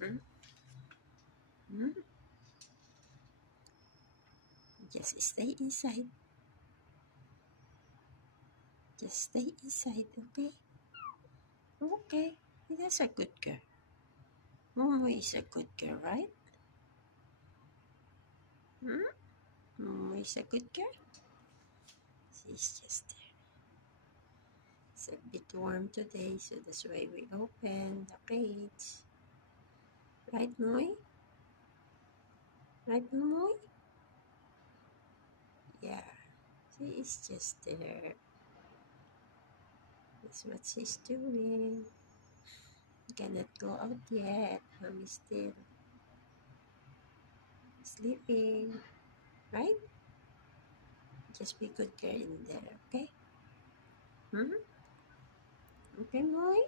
Hmm? Hmm? Just stay inside. Just stay inside, okay? Okay. That's a good girl. Momo is a good girl, right? Hmm? Momo is a good girl. She's just there. It's a bit warm today, so that's why we open the cage. Right, Moy? Right, Moy? Yeah. She is just there. That's what she's doing. Cannot go out yet. Mommy's still sleeping. Right? Just be good girl in there, okay? Hmm? Okay, Moy?